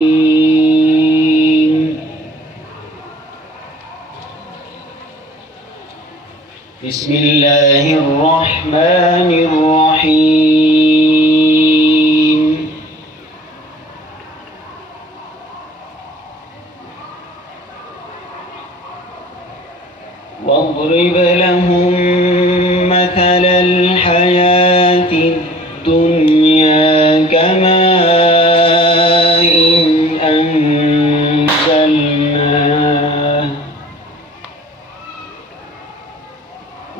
بسم الله الرحمن الرحيم. واضرب لهم مثل الحياة الدنيا كماء أنزلناه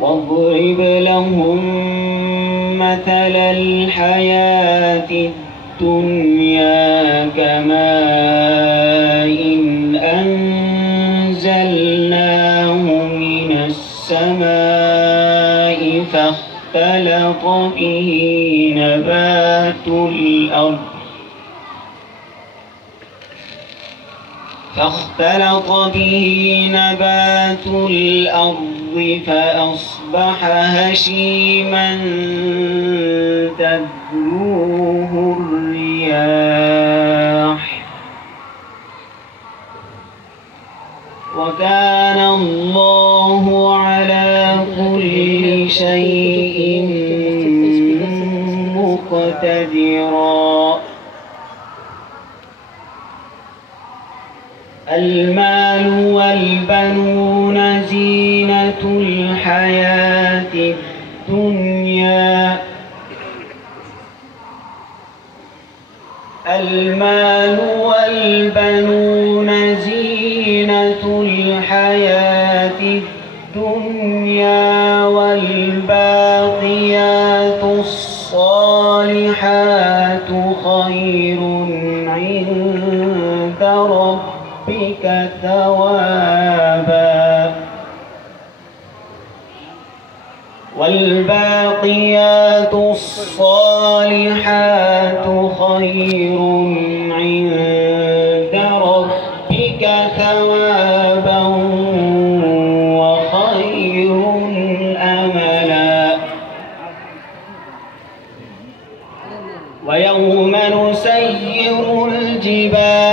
واضرب لهم مثل الحياة الدنيا كماء أنزلناه من السماء فاختلط به نبات الأرض فأصبح هشيما تذروه الرياح وكان الله على كل شيء مقتدرا. المال والبنون زينة الحياة الدنيا المال والبنون زينة الحياة الدنيا والباقيات الصالحات خير عند ربك ثوابا والباقيات الصالحات خير عند ربك ثوابا وخير أملا. ويوم نسير الجبال